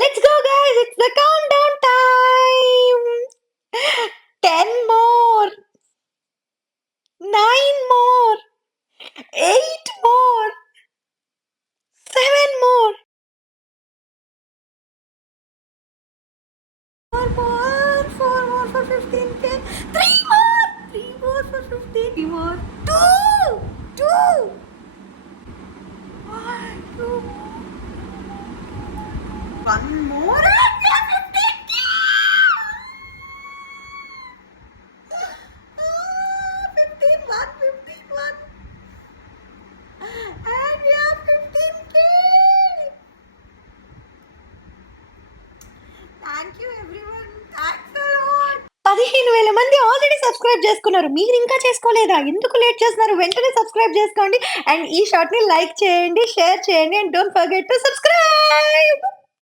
Let's go, guys. It's the countdown time. 10 more, 9 more, 8 more, 7 more. 4 more for 15K. 3 more. 3 more for 15. 3 more. 2. 2. 2 more. 1 more. 15K. 15, 1, 15, 1. And we have 15K. Thank you everyone. Thanks a lot. 15,000 మంది already subscribe చేసుకున్నారు. మీరు ఇంకా చేసుకోలేదా? ఎందుకు లేట్ చేస్తున్నారు? వెంటనే సబ్స్క్రైబ్ చేసుకోండి. అండ్ ఈ షార్ట్‌ని లైక్ చేయండి, షేర్ చేయండి. And don't forget to subscribe.